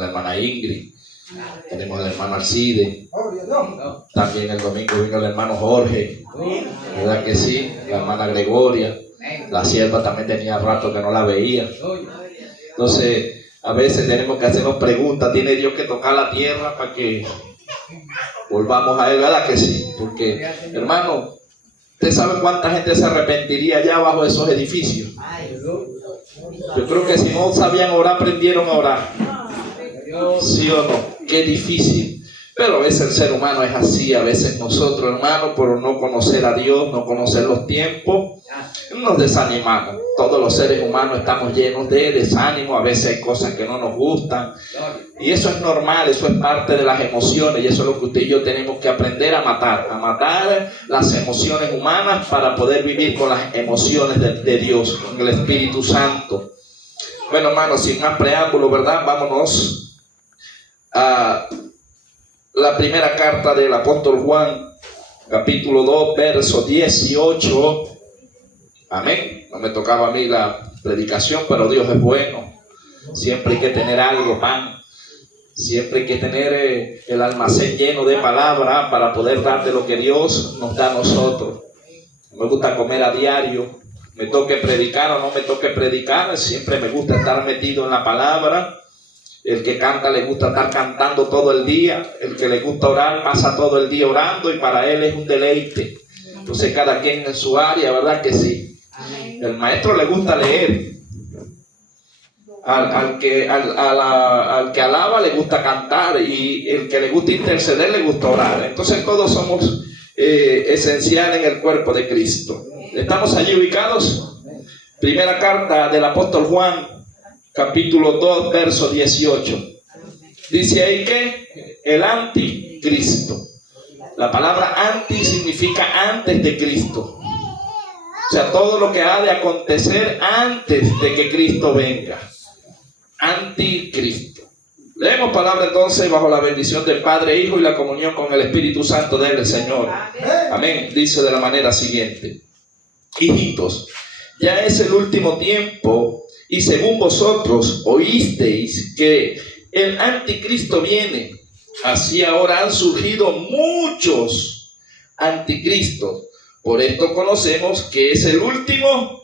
la hermana Ingrid, tenemos al hermano Alcide, también el domingo vino el hermano Jorge, ¿verdad que sí? La hermana Gregoria, la sierva también tenía rato que no la veía. Entonces, a veces tenemos que hacernos preguntas, ¿tiene Dios que tocar la tierra para que volvamos a Él? ¿Verdad que sí? Porque, hermano, ¿usted sabe cuánta gente se arrepentiría allá bajo esos edificios? Yo creo que si no sabían orar, aprendieron a orar. ¿Sí o no? Qué difícil. Pero a veces el ser humano es así. A veces nosotros, hermanos, por no conocer a Dios, no conocer los tiempos, nos desanimamos. Todos los seres humanos estamos llenos de desánimo. A veces hay cosas que no nos gustan. Y eso es normal, eso es parte de las emociones. Y eso es lo que usted y yo tenemos que aprender a matar las emociones humanas para poder vivir con las emociones de Dios, con el Espíritu Santo. Bueno, hermanos, sin más preámbulo, ¿verdad? Vámonos a la primera carta del apóstol Juan, capítulo 2, verso 18. Amén. No me tocaba a mí la predicación, pero Dios es bueno. Siempre hay que tener algo, pan. Siempre hay que tener el almacén lleno de palabra para poder dar de lo que Dios nos da a nosotros. Me gusta comer a diario. Me toque predicar o no me toque predicar, siempre me gusta estar metido en la palabra. El que canta le gusta estar cantando todo el día. El que le gusta orar pasa todo el día orando y para él es un deleite. Entonces cada quien en su área, ¿verdad que sí? El maestro le gusta leer. Al que alaba le gusta cantar, y el que le gusta interceder le gusta orar. Entonces todos somos esenciales en el cuerpo de Cristo. ¿Estamos allí ubicados? Primera carta del apóstol Juan, capítulo 2, verso 18. Dice ahí que el anticristo. La palabra anti significa antes de Cristo. O sea, todo lo que ha de acontecer antes de que Cristo venga. Anticristo. Leemos palabra entonces bajo la bendición del Padre, Hijo y la comunión con el Espíritu Santo del Señor. Amén. Dice de la manera siguiente: hijitos, ya es el último tiempo, y según vosotros oísteis que el anticristo viene, así ahora han surgido muchos anticristos. Por esto conocemos que es el último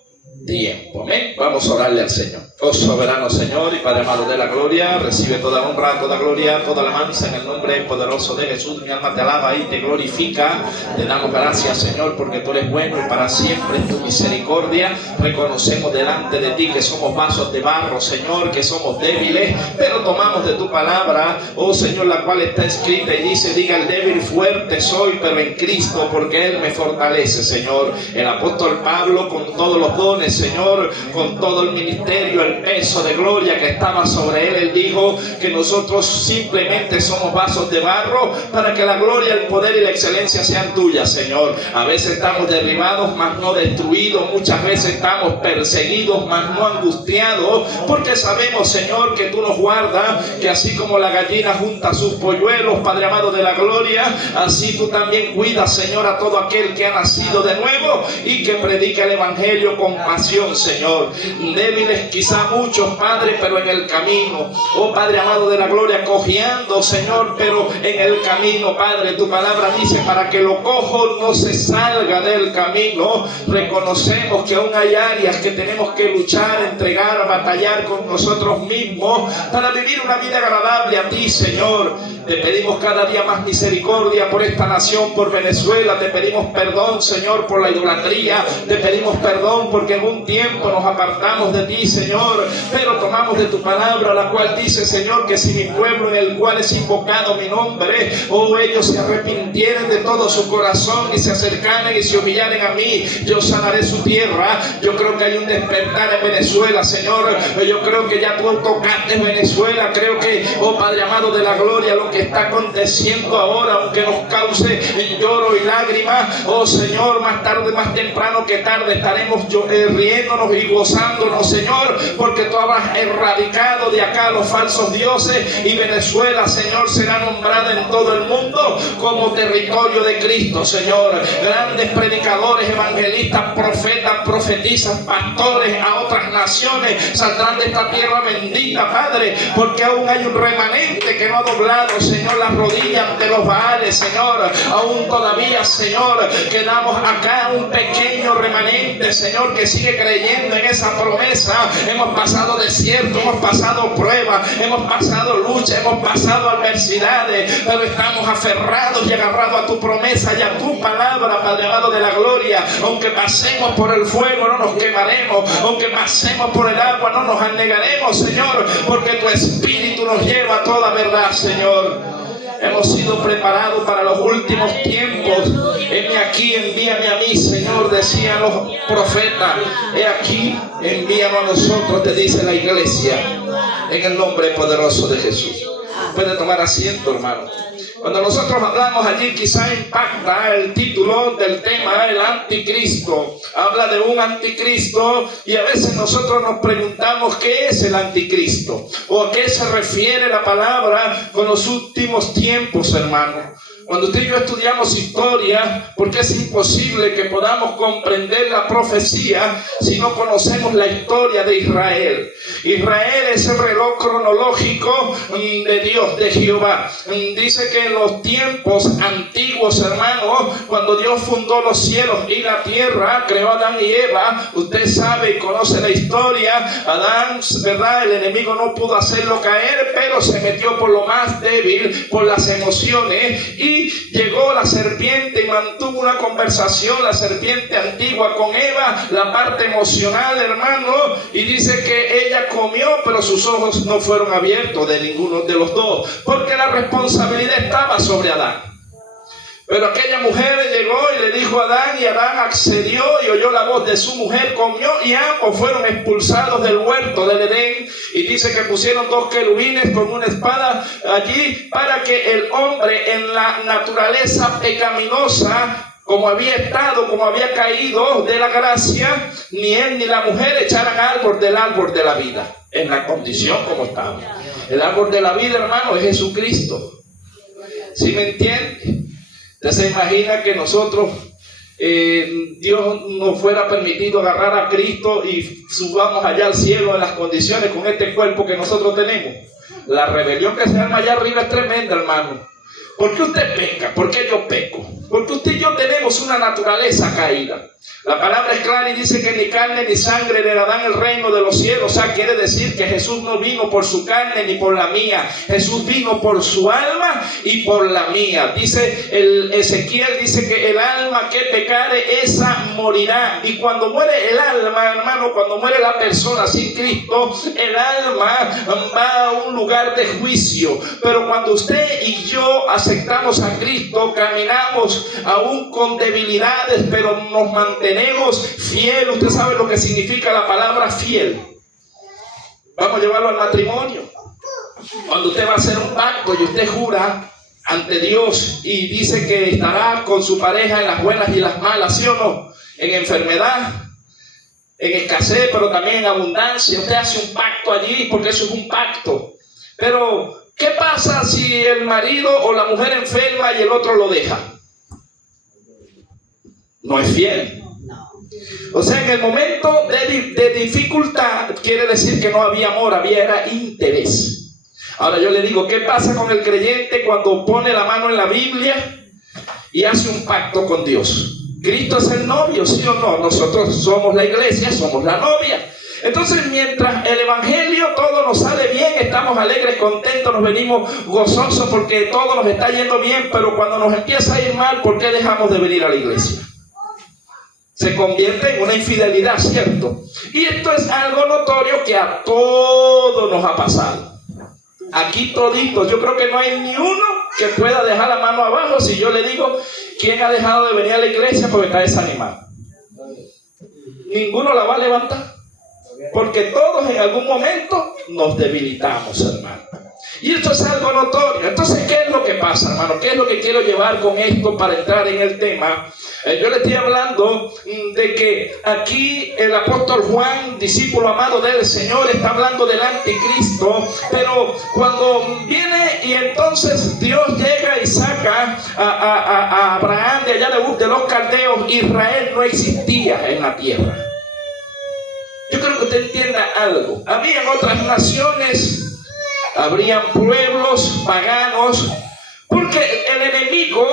tiempo. Amén. Vamos a orarle al Señor. Oh soberano Señor y Padre amado de la gloria, recibe toda honra, toda gloria, toda alabanza en el nombre poderoso de Jesús. Mi alma te alaba y te glorifica. Te damos gracias, Señor, porque tú eres bueno y para siempre es tu misericordia. Reconocemos delante de ti que somos vasos de barro, Señor, que somos débiles, pero tomamos de tu palabra, oh Señor, la cual está escrita y dice: diga el débil, fuerte soy, pero en Cristo, porque Él me fortalece, Señor. El apóstol Pablo, con todos los dones, Señor, con todo el ministerio, el peso de gloria que estaba sobre él dijo que nosotros simplemente somos vasos de barro para que la gloria, el poder y la excelencia sean tuyas, Señor. A veces estamos derribados, mas no destruidos. Muchas veces estamos perseguidos, mas no angustiados, porque sabemos, Señor, que tú nos guardas, que así como la gallina junta sus polluelos, Padre amado de la gloria, así tú también cuidas, Señor, a todo aquel que ha nacido de nuevo y que predica el evangelio con pasión, Señor. Débiles quizá muchos, Padre, pero en el camino, oh Padre amado de la gloria, cojeando, Señor, pero en el camino, Padre, tu palabra dice: para que lo cojo no se salga del camino. Reconocemos que aún hay áreas que tenemos que luchar, entregar, batallar con nosotros mismos para vivir una vida agradable a ti, Señor. Te pedimos cada día más misericordia por esta nación, por Venezuela. Te pedimos perdón, Señor, por la idolatría. Te pedimos perdón porque en un tiempo nos apartamos de ti, Señor, pero tomamos de tu palabra, la cual dice, Señor, que si mi pueblo en el cual es invocado mi nombre, oh, ellos se arrepintieran de todo su corazón y se acercaran y se humillaren a mí, yo sanaré su tierra. Yo creo que hay un despertar en Venezuela, Señor. Yo creo que ya tú tocaste en Venezuela. Creo que, oh Padre amado de la gloria, lo que está aconteciendo ahora, aunque nos cause lloro y lágrimas, oh Señor, más tarde, más temprano que tarde estaremos riéndonos y gozándonos, Señor, porque tú habrás erradicado de acá los falsos dioses y Venezuela, Señor, será nombrada en todo el mundo mundo como territorio de Cristo, Señor. Grandes predicadores, evangelistas, profetas, profetizas, pastores a otras naciones saldrán de esta tierra bendita, Padre, porque aún hay un remanente que no ha doblado, Señor, las rodillas ante los Baales, Señor. Aún todavía, Señor, quedamos acá un pequeño remanente, Señor, que sigue creyendo en esa promesa. Hemos pasado desierto, hemos pasado pruebas, hemos pasado lucha, hemos pasado adversidades, pero estamos aferrados y agarrados a tu promesa y a tu palabra, Padre amado de la gloria. Aunque pasemos por el fuego, no nos quemaremos. Aunque pasemos por el agua, no nos anegaremos, Señor, porque tu Espíritu nos lleva a toda verdad, Señor. Hemos sido preparados para los últimos tiempos. Heme aquí, envíame a mí, Señor, decían los profetas. He aquí, envíanos a nosotros, te dice la iglesia, en el nombre poderoso de Jesús. Puede tomar asiento, hermano. Cuando nosotros hablamos allí, quizá impacta el título del tema, el anticristo. Habla de un anticristo y a veces nosotros nos preguntamos qué es el anticristo o a qué se refiere la palabra con los últimos tiempos, hermano. Cuando usted y yo estudiamos historia, porque es imposible que podamos comprender la profecía si no conocemos la historia de Israel. Israel es el reloj cronológico de Dios, de Jehová. Dice que en los tiempos antiguos, hermanos, cuando Dios fundó los cielos y la tierra, creó a Adán y Eva. Usted sabe y conoce la historia. Adán, ¿verdad? El enemigo no pudo hacerlo caer, pero se metió por lo más débil, por las emociones, y llegó la serpiente y mantuvo una conversación, la serpiente antigua con Eva, la parte emocional, hermano, y dice que ella comió, pero sus ojos no fueron abiertos de ninguno de los dos, porque la responsabilidad estaba sobre Adán. Pero aquella mujer llegó y le dijo a Adán, y Adán accedió y oyó la voz de su mujer, comió, y ambos fueron expulsados del huerto del Edén. Y dice que pusieron 2 querubines con una espada allí para que el hombre en la naturaleza pecaminosa, como había estado, como había caído de la gracia, ni él ni la mujer echaran árbol de la vida, en la condición como estaba. El árbol de la vida, hermano, es Jesucristo. ¿Sí me entiende? ¿Usted se imagina que nosotros, Dios nos fuera permitido agarrar a Cristo y subamos allá al cielo en las condiciones con este cuerpo que nosotros tenemos? La rebelión que se arma allá arriba es tremenda, hermano. ¿Por qué usted peca? ¿Por qué yo peco? Porque usted y yo tenemos una naturaleza caída. La palabra es clara y dice que ni carne ni sangre le dan el reino de los cielos. O sea, quiere decir que Jesús no vino por su carne ni por la mía. Jesús vino por su alma y por la mía. Dice el Ezequiel, dice que el alma que pecare, esa morirá. Y cuando muere el alma, hermano, cuando muere la persona sin Cristo, el alma va a un lugar de juicio. Pero cuando usted y yo aceptamos a Cristo, caminamos aún con debilidades, pero nos mantenemos fiel. Usted sabe lo que significa la palabra fiel. Vamos a llevarlo al matrimonio. Cuando usted va a hacer un pacto y usted jura ante Dios y dice que estará con su pareja en las buenas y las malas, ¿sí o no? En enfermedad, en escasez, pero también en abundancia. Usted hace un pacto allí porque eso es un pacto. Pero ¿qué pasa si el marido o la mujer enferma y el otro lo deja? No es fiel. O sea, en el momento de dificultad, quiere decir que no había amor, era interés. Ahora yo le digo, ¿qué pasa con el creyente cuando pone la mano en la Biblia y hace un pacto con Dios? Cristo es el novio, ¿sí o no? Nosotros somos la iglesia, somos la novia. Entonces, mientras el evangelio todo nos sale bien, estamos alegres, contentos, nos venimos gozosos porque todo nos está yendo bien, pero cuando nos empieza a ir mal, ¿por qué dejamos de venir a la iglesia? Se convierte en una infidelidad, ¿cierto? Y esto es algo notorio que a todos nos ha pasado. Aquí toditos, yo creo que no hay ni uno que pueda dejar la mano abajo si yo le digo quién ha dejado de venir a la iglesia porque está desanimado. Ninguno la va a levantar, porque todos en algún momento nos debilitamos, hermano. Y esto es algo notorio. Entonces, ¿qué es lo que pasa, hermano? ¿Qué es lo que quiero llevar con esto para entrar en el tema? Yo le estoy hablando de que aquí el apóstol Juan, discípulo amado del Señor, está hablando del anticristo, pero cuando viene y entonces Dios llega y saca a Abraham de allá de los caldeos, Israel no existía en la tierra. Yo creo que usted entienda algo. Habían otras naciones, habrían pueblos paganos, porque el enemigo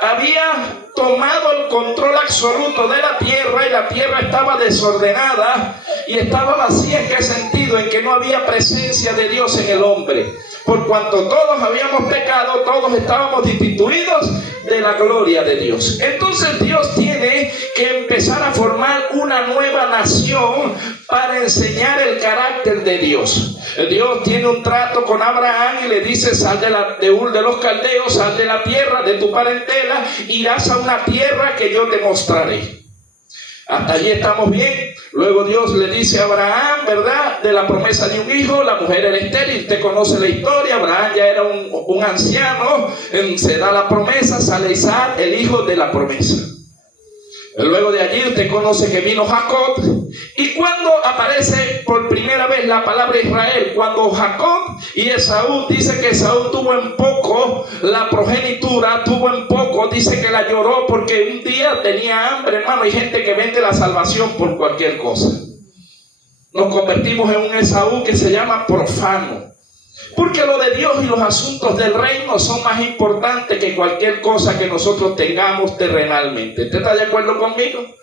había tomado el control absoluto de la tierra y la tierra estaba desordenada y estaba vacía. ¿En qué sentido? En que no había presencia de Dios en el hombre. Por cuanto todos habíamos pecado, todos estábamos destituidos de la gloria de Dios. Entonces Dios tiene que empezar a formar una nueva nación para enseñar el carácter de Dios. Dios tiene un trato con Abraham y le dice: sal de Ur de los caldeos, sal de la tierra, de tu parentela, irás a una tierra que yo te mostraré. Hasta allí estamos bien. Luego Dios le dice a Abraham, ¿verdad?, de la promesa de un hijo. La mujer era estéril, usted conoce la historia. Abraham ya era un anciano, se da la promesa, sale Isaac, el hijo de la promesa. Luego de allí usted conoce que vino Jacob. Y cuando aparece por primera vez la palabra Israel, cuando Jacob y Esaú, dice que Esaú tuvo en poco la progenitura, tuvo en poco, dice que la lloró porque un día tenía hambre, hermano. Hay gente que vende la salvación por cualquier cosa. Nos convertimos en un Esaú que se llama profano, porque lo de Dios y los asuntos del reino son más importantes que cualquier cosa que nosotros tengamos terrenalmente. ¿Usted está de acuerdo conmigo?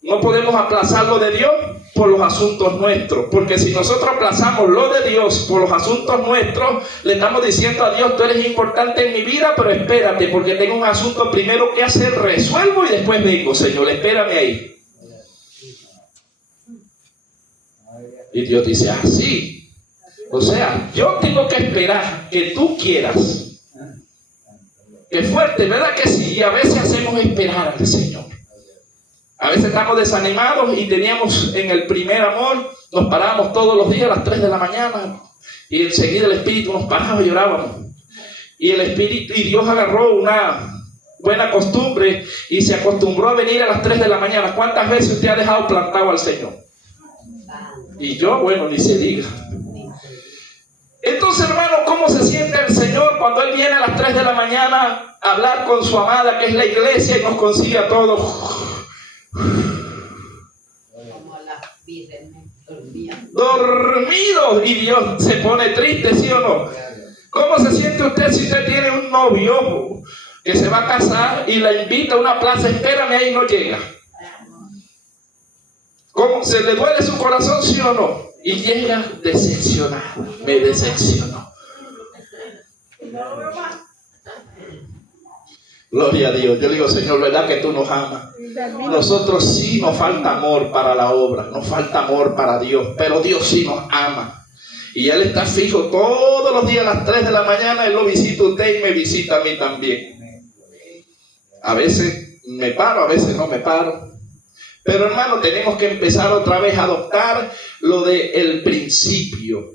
No podemos aplazar lo de Dios por los asuntos nuestros, porque si nosotros aplazamos lo de Dios por los asuntos nuestros, le estamos diciendo a Dios: tú eres importante en mi vida, pero espérate, porque tengo un asunto primero que hacer, resuelvo y después vengo. Señor, espérame ahí. Y Dios dice: así. O sea, yo tengo que esperar que tú quieras. Qué fuerte, ¿verdad que sí? Y a veces hacemos esperar al Señor. A veces estamos desanimados y teníamos en el primer amor, nos parábamos todos los días a las 3 de la mañana y enseguida el Espíritu nos paraba y llorábamos. Y el Espíritu, y Dios agarró una buena costumbre y se acostumbró a venir a las 3 de la mañana. ¿Cuántas veces usted ha dejado plantado al Señor? Y yo, bueno, ni se diga. Entonces, hermano, ¿cómo se siente el Señor cuando Él viene a las 3 de la mañana a hablar con su amada, que es la iglesia, y nos consigue a todos dormidos? Y Dios se pone triste, ¿sí o no? ¿Cómo se siente usted si usted tiene un novio que se va a casar y la invita a una plaza? Espérame ahí, no llega. ¿Cómo se le duele su corazón, sí o no? Y llega decepcionado. Me decepcionó. Gloria a Dios. Yo digo: Señor, ¿verdad que tú nos amas? Nosotros sí nos falta amor para la obra, nos falta amor para Dios, pero Dios sí nos ama. Y Él está fijo todos los días a las 3 de la mañana. Él lo visita a usted y me visita a mí también. A veces me paro, a veces no me paro. Pero, hermano, tenemos que empezar otra vez a adoptar lo del principio.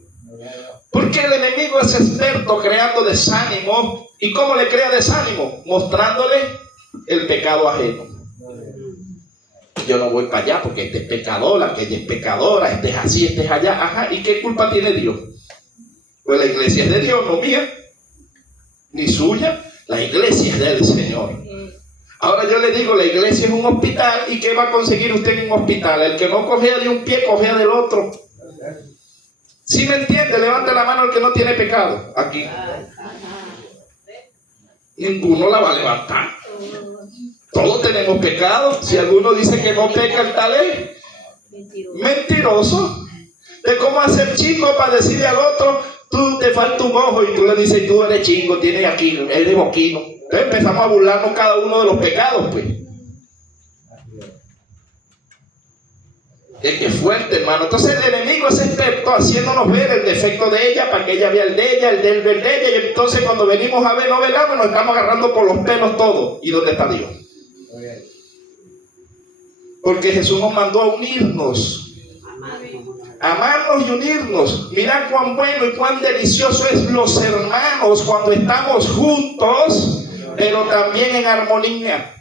Porque el enemigo es experto creando desánimo. ¿Y cómo le crea desánimo? Mostrándole el pecado ajeno. Yo no voy para allá porque este es pecador, aquella es pecadora, este es así, este es allá. Ajá, ¿y qué culpa tiene Dios? Pues la iglesia es de Dios, no mía, ni suya. La iglesia es del Señor. Ahora yo le digo: la iglesia es un hospital. ¿Y qué va a conseguir usted en un hospital? El que no cojea de un pie, cojea del otro. ¿Sí me entiende? Levante la mano el que no tiene pecado. Aquí. Ninguno la va a levantar. Todos tenemos pecado. Si alguno dice que no peca, el tal es mentiroso. De cómo hacer chico para decirle al otro: tú te falta un ojo, y tú le dices: tú eres chingo, tienes aquí, eres boquino. Entonces empezamos a burlarnos cada uno de los pecados, pues. Es que es fuerte, hermano. Entonces el enemigo es experto haciéndonos ver el defecto de ella para que ella vea el de ella, el del de ella. Y entonces cuando venimos a ver, no velamos, nos estamos agarrando por los pelos todos. ¿Y dónde está Dios? Porque Jesús nos mandó a unirnos. amarnos y unirnos. Mirad cuán bueno y cuán delicioso es los hermanos cuando estamos juntos, pero también en armonía.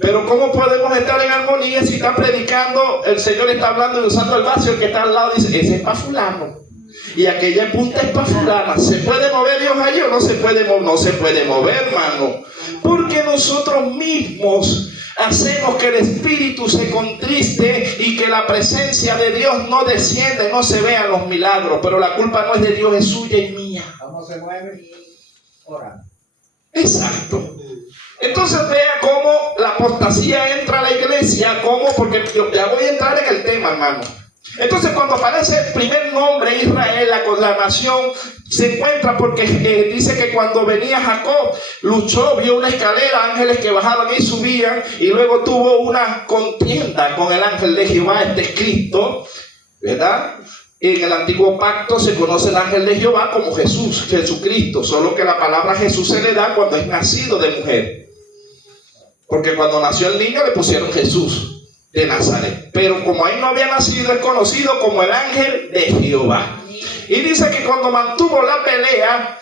Pero ¿cómo podemos estar en armonía si está predicando, el Señor está hablando y usando el vaso, el que está al lado dice, ese es para fulano, y aquella punta es para fulana? ¿Se puede mover Dios allí o no se puede mover? No se puede mover, hermano, porque nosotros mismos hacemos que el espíritu se contriste y que la presencia de Dios no desciende, no se vean los milagros. Pero la culpa no es de Dios, es suya y mía. ¿Cómo se mueve? Orando. Exacto. Entonces vea cómo la apostasía entra a la iglesia, cómo, porque ya voy a entrar en el tema, hermano. Entonces cuando aparece el primer nombre, Israel, la nación, se encuentra porque dice que cuando venía Jacob, luchó, vio una escalera, ángeles que bajaban y subían, y luego tuvo una contienda con el ángel de Jehová, Cristo, ¿verdad? En el antiguo pacto se conoce el ángel de Jehová como Jesucristo, solo que la palabra Jesús se le da cuando es nacido de mujer. Porque cuando nació el niño le pusieron Jesús de Nazaret, pero como ahí no había nacido, es conocido como el ángel de Jehová. Y dice que cuando mantuvo la pelea,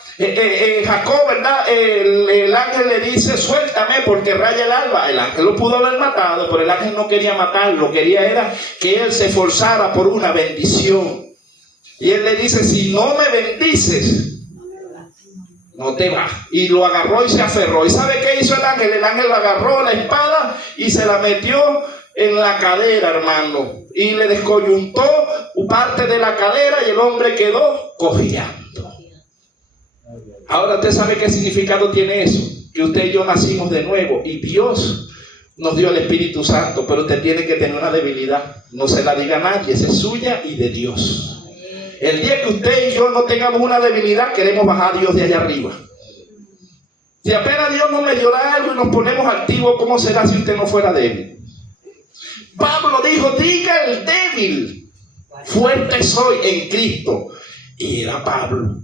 Jacob, ¿verdad? El ángel le dice, suéltame porque raya el alba. El ángel lo pudo haber matado, pero el ángel no quería matarlo, quería era que él se esforzara por una bendición. Y él le dice, si no me bendices, no te vas. Y lo agarró y se aferró. ¿Y sabe qué hizo el ángel? El ángel agarró la espada y se la metió en la cadera, hermano, y le descoyuntó parte de la cadera y el hombre quedó cojeando. Ahora usted sabe qué significado tiene eso, que usted y yo nacimos de nuevo y Dios nos dio el Espíritu Santo, pero usted tiene que tener una debilidad, no se la diga a nadie, esa es suya y de Dios. El día que usted y yo no tengamos una debilidad, queremos bajar a Dios de allá arriba. Si apenas Dios nos me dio algo y nos ponemos activos, ¿cómo será si usted no fuera débil? Pablo dijo, diga el débil, fuerte soy en Cristo. Y era Pablo.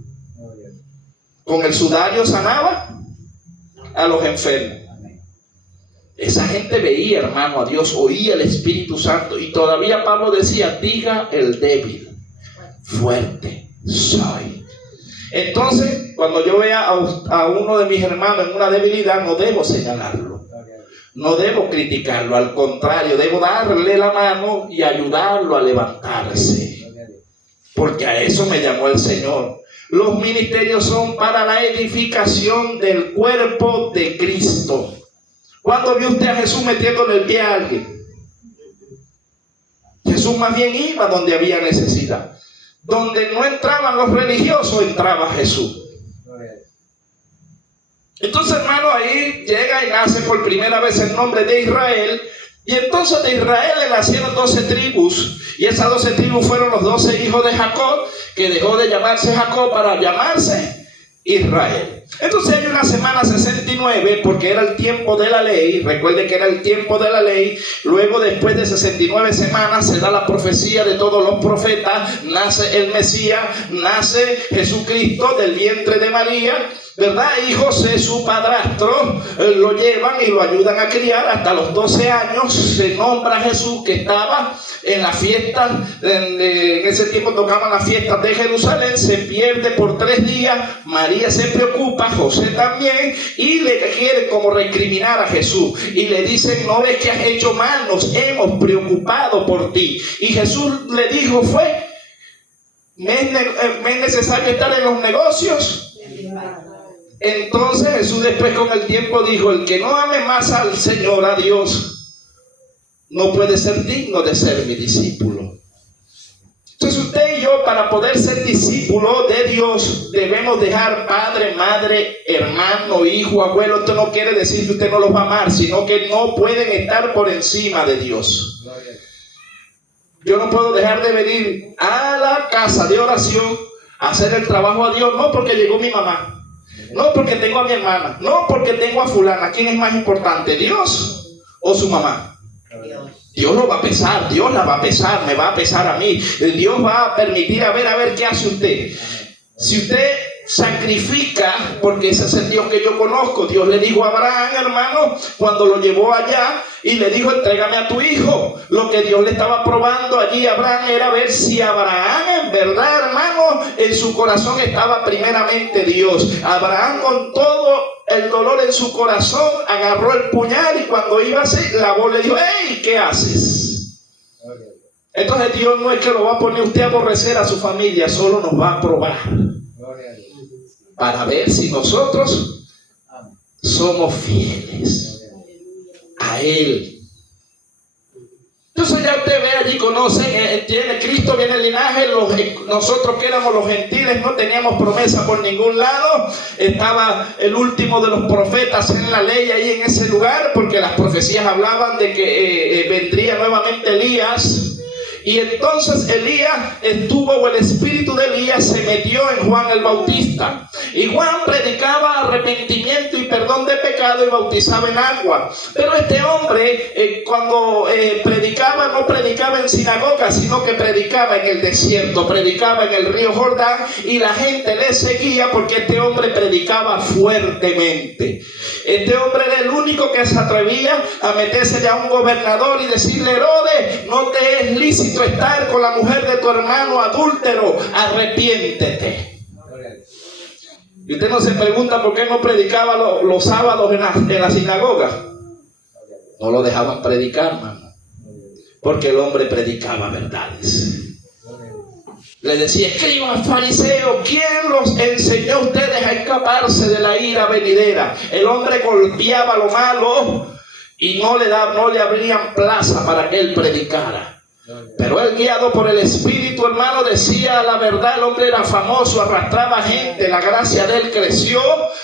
Con el sudario sanaba a los enfermos. Esa gente veía, hermano, a Dios, oía el Espíritu Santo. Y todavía Pablo decía, diga el débil, fuerte soy. Entonces, cuando yo vea a uno de mis hermanos en una debilidad, no debo señalarlo. No debo criticarlo, al contrario, debo darle la mano y ayudarlo a levantarse. Porque a eso me llamó el Señor. Los ministerios son para la edificación del cuerpo de Cristo. ¿Cuándo vio usted a Jesús metiéndole el pie a alguien? Jesús más bien iba donde había necesidad. Donde no entraban los religiosos, entraba Jesús. Entonces, hermano, ahí llega y nace por primera vez el nombre de Israel. Y entonces de Israel le nacieron 12 tribus. Y esas 12 tribus fueron los 12 hijos de Jacob, que dejó de llamarse Jacob para llamarse Israel. Entonces hay una semana 69, porque era el tiempo de la ley. Recuerde que era el tiempo de la ley. Luego, después de 69 semanas, se da la profecía de todos los profetas. Nace el Mesías, nace Jesucristo del vientre de María, ¿verdad? Y José, su padrastro, lo llevan y lo ayudan a criar hasta los 12 años. Se nombra a Jesús, que estaba en la fiesta, en ese tiempo tocaban las fiestas de Jerusalén. Se pierde por 3 días. María se preocupa, José también, y le quieren como recriminar a Jesús. Y le dicen, no ves que has hecho mal, nos hemos preocupado por ti. Y Jesús le dijo, ¿me es necesario estar en los negocios? Entonces Jesús después con el tiempo dijo, el que no ame más al Señor, a Dios, no puede ser digno de ser mi discípulo. Entonces usted y yo, para poder ser discípulos de Dios, debemos dejar padre, madre, hermano, hijo, abuelo. Esto no quiere decir que usted no los va a amar, sino que no pueden estar por encima de Dios. Yo no puedo dejar de venir a la casa de oración a hacer el trabajo a Dios, no porque llegó mi mamá, no porque tengo a mi hermana, no porque tengo a fulana. ¿Quién es más importante, Dios o su mamá? Dios lo va a pesar, Dios la va a pesar, me va a pesar a mí. Dios va a permitir a ver qué hace usted. Si usted sacrifica, porque ese es el Dios que yo conozco. Dios le dijo a Abraham, hermano, cuando lo llevó allá y le dijo, entrégame a tu hijo. Lo que Dios le estaba probando allí a Abraham era ver si Abraham en verdad, hermano, en su corazón estaba primeramente Dios. Abraham, con todo el dolor en su corazón, agarró el puñal y cuando iba así, la voz le dijo, hey, ¿qué haces? Entonces Dios no es que lo va a poner usted a aborrecer a su familia, solo nos va a probar para ver si nosotros somos fieles a Él. Entonces ya usted ve allí, conoce, tiene Cristo, viene el linaje. Nosotros que éramos los gentiles no teníamos promesa por ningún lado. Estaba el último de los profetas en la ley ahí en ese lugar, porque las profecías hablaban de que vendría nuevamente Elías. Y entonces Elías estuvo, o el espíritu de Elías se metió en Juan el Bautista. Y Juan predicaba arrepentimiento y perdón de pecado y bautizaba en agua. Pero este hombre, cuando predicaba, no predicaba en sinagoga, sino que predicaba en el desierto, predicaba en el río Jordán, y la gente le seguía porque este hombre predicaba fuertemente. Este hombre era el único que se atrevía a meterse ya a un gobernador y decirle, Herodes, no te es lícito estar con la mujer de tu hermano adúltero, arrepiéntete. Y usted no se pregunta por qué no predicaba los sábados en la sinagoga. No lo dejaban predicar, hermano, porque el hombre predicaba verdades. Le decía, escribas, fariseos, ¿quién los enseñó a ustedes a escaparse de la ira venidera? El hombre golpeaba lo malo y no le abrían plaza para que él predicara. Pero él, guiado por el Espíritu, hermano, decía la verdad. El hombre era famoso, arrastraba gente, la gracia de él creció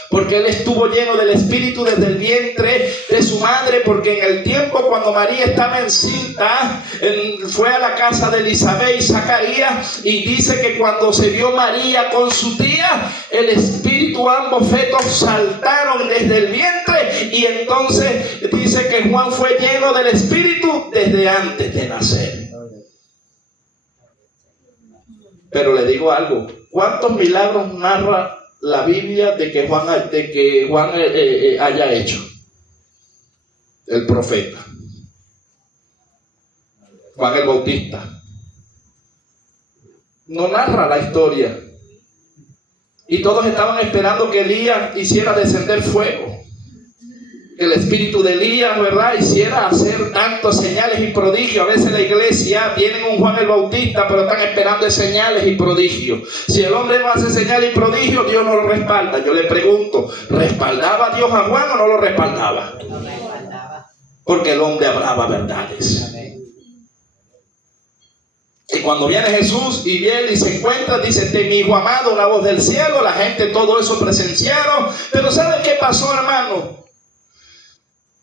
porque él estuvo lleno del Espíritu desde el vientre de su madre, porque en el tiempo cuando María estaba encinta, fue a la casa de Elizabeth y Zacarías, y dice que cuando se vio María con su tía, el Espíritu, ambos fetos saltaron desde el vientre, y entonces dice que Juan fue lleno del Espíritu desde antes de nacer. Pero le digo algo, ¿cuántos milagros narra la Biblia de que Juan haya hecho? El profeta Juan el Bautista no narra la historia, y todos estaban esperando que Elías hiciera descender fuego, que el espíritu de Elías, ¿verdad?, hiciera hacer tantos señales y prodigios. A veces la iglesia tienen un Juan el Bautista, pero están esperando señales y prodigios. Si el hombre no hace señales y prodigios, Dios no lo respalda. Yo le pregunto, ¿respaldaba Dios a Juan o no lo respaldaba? Porque el hombre hablaba verdades. Y cuando viene Jesús y viene y se encuentra, dice, de mi hijo amado, una voz del cielo, la gente todo eso presenciaron. Pero ¿saben qué pasó, hermano?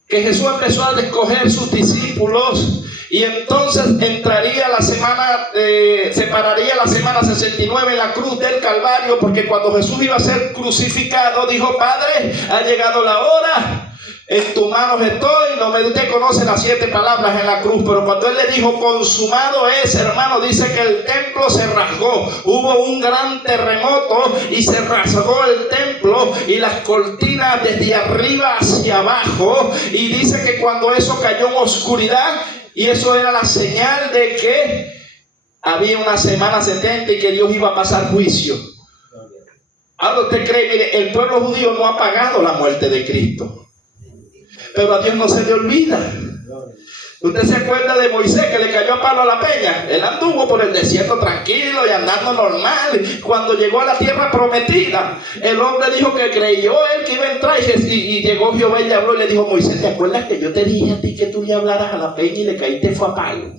Que Jesús empezó a escoger sus discípulos, y entonces entraría la semana, se pararía la semana 69 en la cruz del Calvario, porque cuando Jesús iba a ser crucificado, dijo, Padre, ha llegado la hora, en tus manos estoy. Usted conoce las 7 palabras en la cruz, pero cuando él le dijo consumado es, hermano, dice que el templo se rasgó. Hubo un gran terremoto y se rasgó el templo y las cortinas desde arriba hacia abajo, y dice que cuando eso cayó en oscuridad, y eso era la señal de que había una semana 70 y que Dios iba a pasar juicio. Ahora usted cree, mire, el pueblo judío no ha pagado la muerte de Cristo, pero a Dios no se le olvida. Usted se acuerda de Moisés, que le cayó a palo a la peña. Él anduvo por el desierto tranquilo y andando normal. Cuando llegó a la tierra prometida, el hombre dijo que creyó él que iba a entrar, y llegó Jehová y le habló y le dijo, Moisés, ¿te acuerdas que yo te dije a ti que tú le hablaras a la peña y le caíste fue a palo?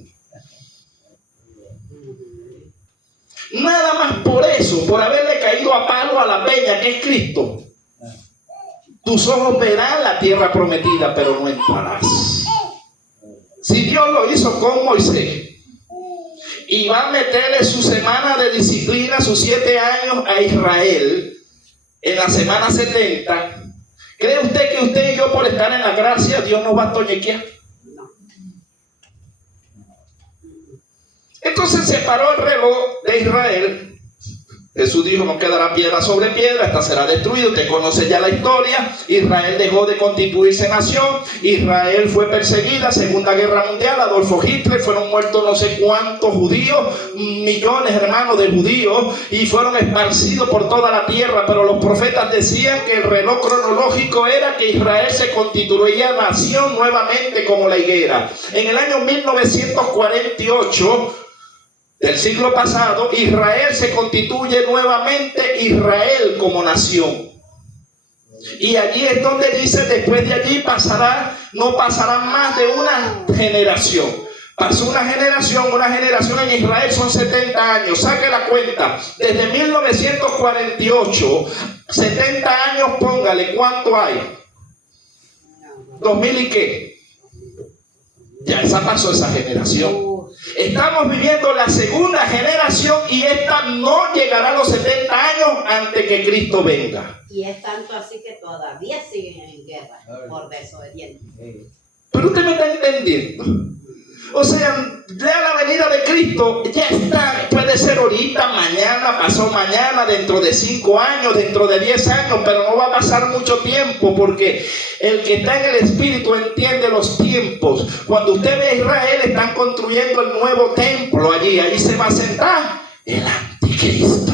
Nada más por eso, por haberle caído a palo a la peña, que es Cristo, tus ojos verán la tierra prometida, pero no entrarás. Si Dios lo hizo con Moisés, y va a meterle su semana de disciplina, sus 7 años a Israel, en la semana 70, ¿cree usted que usted y yo, por estar en la gracia, Dios nos va a toñequear? Entonces se paró el reloj de Israel Jesús dijo, no quedará piedra sobre piedra, esta será destruida. Usted conoce ya la historia. Israel dejó de constituirse nación. Israel fue perseguida, Segunda Guerra Mundial, Adolfo Hitler, fueron muertos no sé cuántos judíos, millones, hermanos, de judíos, y fueron esparcidos por toda la tierra. Pero los profetas decían que el reloj cronológico era que Israel se constituiría nación nuevamente como la higuera. En el año 1948 del siglo pasado, Israel se constituye nuevamente Israel como nación. Y allí es donde dice, después de allí no pasará más de una generación. Pasó una generación en Israel son 70 años. Saque la cuenta. Desde 1948, 70 años, póngale, ¿cuánto hay? 2000 y qué. Ya pasó esa generación. Estamos viviendo la segunda generación y esta no llegará a los 70 años antes que Cristo venga. Y es tanto así que todavía siguen en guerra por desobedientes. Pero usted me está entendiendo. O sea, ya la venida de Cristo ya está, puede ser ahorita, mañana, pasó mañana, dentro de 5 años, dentro de 10 años, pero no va a pasar mucho tiempo, porque el que está en el Espíritu entiende los tiempos. Cuando usted ve a Israel, están construyendo el nuevo templo allí, ahí se va a sentar el anticristo.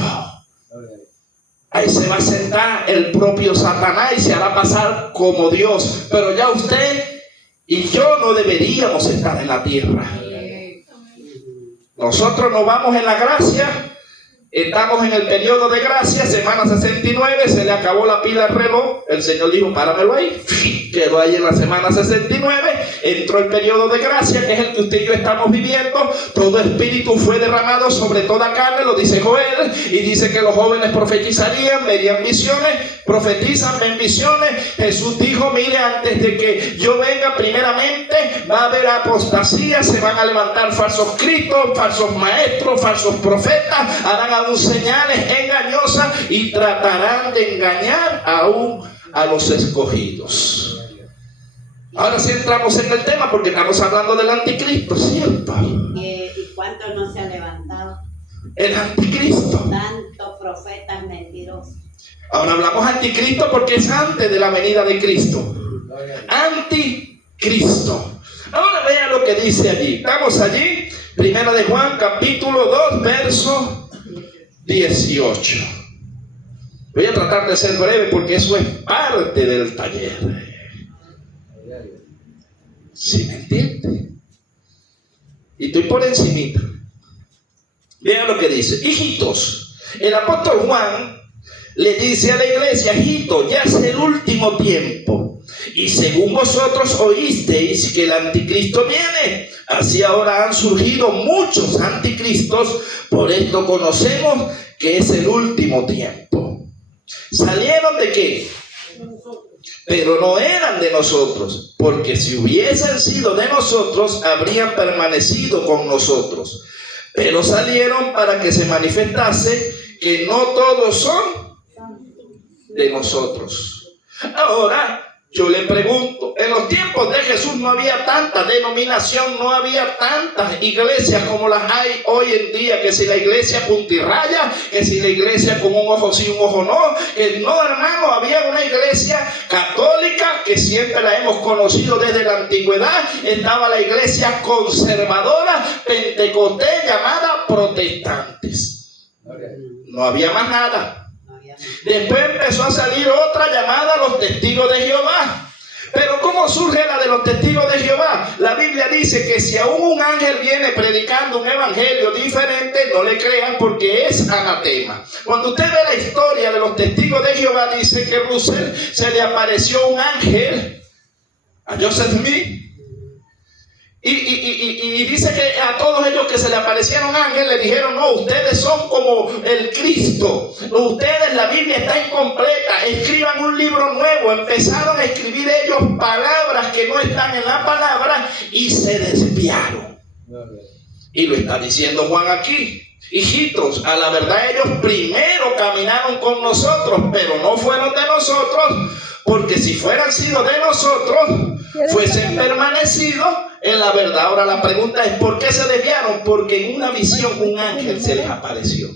Ahí se va a sentar el propio Satanás y se hará pasar como Dios. Pero ya usted y yo no deberíamos estar en la tierra. Nosotros nos vamos en la gracia. Estamos en el periodo de gracia, semana 69, se le acabó la pila al reloj. El Señor dijo, páramelo ahí. Quedó ahí en la semana 69. Entró el periodo de gracia, que es el que usted y yo estamos viviendo. Todo espíritu fue derramado sobre toda carne, lo dice Joel. Y dice que los jóvenes profetizarían, verían visiones, profetizan, ven visiones. Jesús dijo, mire, antes de que yo venga, primeramente va a haber apostasía, se van a levantar falsos cristos, falsos maestros, falsos profetas, harán aún señales engañosas y tratarán de engañar aún a los escogidos. Ahora sí entramos en el tema porque estamos hablando del anticristo, ¿cierto? ¿Y cuánto no se ha levantado? El anticristo. Tantos profetas mentirosos. Ahora hablamos anticristo porque es antes de la venida de Cristo. Anticristo. Ahora vea lo que dice allí. Estamos allí, Primera de Juan, capítulo 2, verso 18. Voy a tratar de ser breve porque eso es parte del taller. ¿Sí me entiende? Y estoy por encimita. Vean lo que dice. Hijitos, el apóstol Juan le dice a la iglesia, hijitos, ya es el último tiempo. Y según vosotros oísteis que el anticristo viene, así ahora han surgido muchos anticristos. Por esto conocemos que es el último tiempo. ¿Salieron de qué? Pero no eran de nosotros, porque si hubiesen sido de nosotros, habrían permanecido con nosotros. Pero salieron para que se manifestase que no todos son de nosotros. Ahora, yo le pregunto, en los tiempos de Jesús no había tanta denominación, no había tantas iglesias como las hay hoy en día, que si la iglesia puntirraya, que si la iglesia con un ojo sí, un ojo no, que no, hermano, había una iglesia católica que siempre la hemos conocido desde la antigüedad. Estaba la iglesia conservadora pentecostés llamada protestantes. No había más nada. Después empezó a salir otra llamada los testigos de Jehová. Pero ¿cómo surge la de los testigos de Jehová? La Biblia dice que si aún un ángel viene predicando un evangelio diferente, no le crean porque es anatema. Cuando usted ve la historia de los testigos de Jehová, dice que Russell se le apareció un ángel a Joseph Smith. Y dice que a todos ellos que se le aparecieron ángeles le dijeron, no, ustedes son como el Cristo, ustedes, la Biblia está incompleta, escriban un libro nuevo. Empezaron a escribir ellos palabras que no están en la palabra y se desviaron. Y lo está diciendo Juan aquí. Hijitos, a la verdad ellos primero caminaron con nosotros, pero no fueron de nosotros, porque si fueran sido de nosotros, fuesen permanecidos en la verdad. Ahora la pregunta es, ¿por qué se desviaron? Porque en una visión un ángel se les apareció.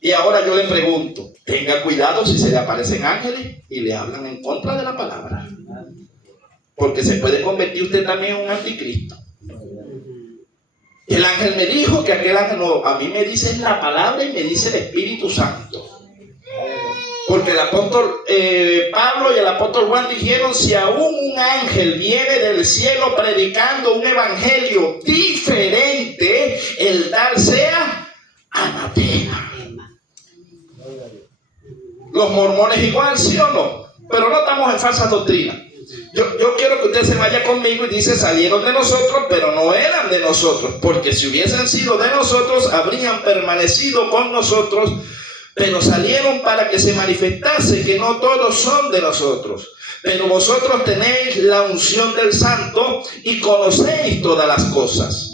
Y ahora yo le pregunto, tenga cuidado si se le aparecen ángeles y le hablan en contra de la palabra. Porque se puede convertir usted también en un anticristo. El ángel me dijo que aquel ángel no, a mí me dice la palabra y me dice el Espíritu Santo. Porque el apóstol Pablo y el apóstol Juan dijeron, si aún un ángel viene del cielo predicando un evangelio diferente, el tal sea anatema. Los mormones igual, ¿sí o no? Pero no estamos en falsas doctrinas. Yo quiero que usted se vaya conmigo y dice, salieron de nosotros, pero no eran de nosotros. Porque si hubiesen sido de nosotros, habrían permanecido con nosotros, pero salieron para que se manifestase que no todos son de nosotros. Pero vosotros tenéis la unción del Santo y conocéis todas las cosas.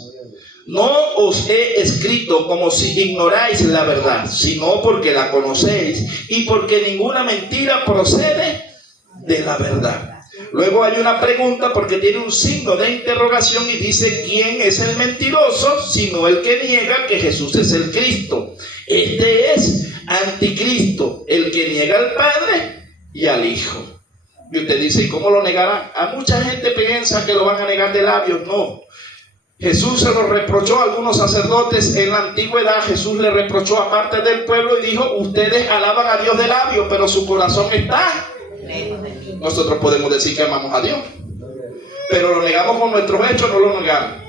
No os he escrito como si ignoráis la verdad, sino porque la conocéis y porque ninguna mentira procede de la verdad. Luego hay una pregunta porque tiene un signo de interrogación y dice, ¿quién es el mentiroso sino el que niega que Jesús es el Cristo? Este es anticristo, el que niega al Padre y al Hijo. Y usted dice, ¿y cómo lo negarán? A mucha gente piensa que lo van a negar de labios. No. Jesús se lo reprochó a algunos sacerdotes en la antigüedad. Jesús le reprochó a parte del pueblo y dijo, ustedes alaban a Dios de labios, pero su corazón está lejos de mí. Nosotros podemos decir que amamos a Dios, pero lo negamos con nuestros hechos, no lo negamos.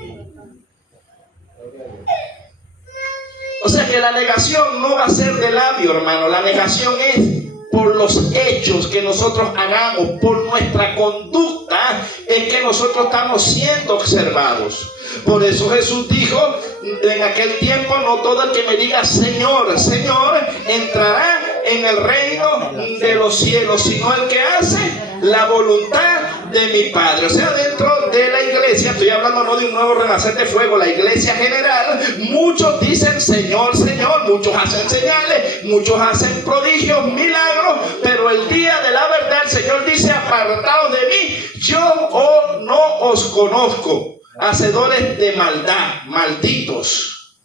O sea que la negación no va a ser de labio, hermano. La negación es por los hechos que nosotros hagamos, por nuestra conducta, es que nosotros estamos siendo observados. Por eso Jesús dijo en aquel tiempo, no todo el que me diga Señor, Señor, entrará en el reino de los cielos, sino el que hace la voluntad de mi Padre. O sea, dentro de la iglesia, estoy hablando no de un nuevo renacer de fuego, la iglesia general, muchos dicen Señor, Señor, muchos hacen señales, muchos hacen prodigios, milagros, pero el día de la verdad el Señor dice, apartaos de mí, yo no os conozco. Hacedores de maldad, malditos.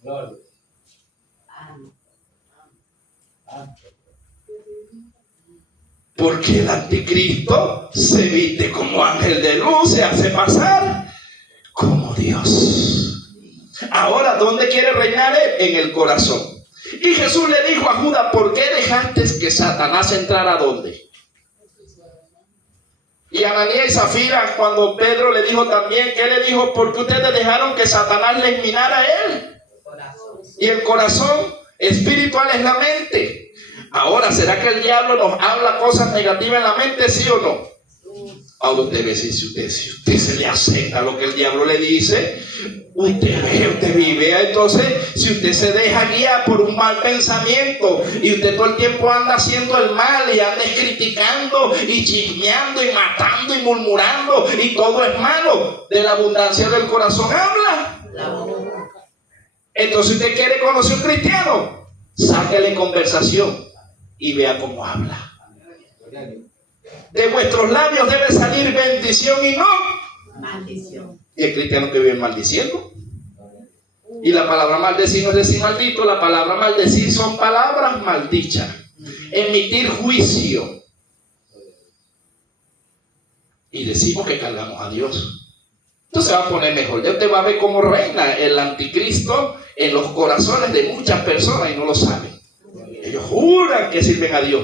Porque el anticristo se viste como ángel de luz, se hace pasar como Dios. Ahora, ¿dónde quiere reinar él? En el corazón. Y Jesús le dijo a Judas, ¿por qué dejaste que Satanás entrara a dónde? Y Ananías y Zafira, cuando Pedro le dijo también, ¿qué le dijo? Porque ustedes dejaron que Satanás les minara a él. Y el corazón espiritual es la mente. Ahora, ¿será que el diablo nos habla cosas negativas en la mente, sí o no? Ahora usted ve, si usted se le acepta lo que el diablo le dice, usted ve, usted vive. Entonces, si usted se deja guiar por un mal pensamiento y usted todo el tiempo anda haciendo el mal y anda criticando y chismeando y matando y murmurando y todo es malo, de la abundancia del corazón habla. Entonces, usted quiere conocer a un cristiano, sáquele conversación y vea cómo habla. De vuestros labios debe salir bendición y no maldición. Y el cristiano que vive maldiciendo. Y la palabra maldecir no es decir maldito, la palabra maldecir son palabras maldichas. Emitir juicio. Y decimos que cargamos a Dios. Entonces va a poner mejor. Ya usted va a ver cómo reina el anticristo en los corazones de muchas personas y no lo saben. Ellos juran que sirven a Dios.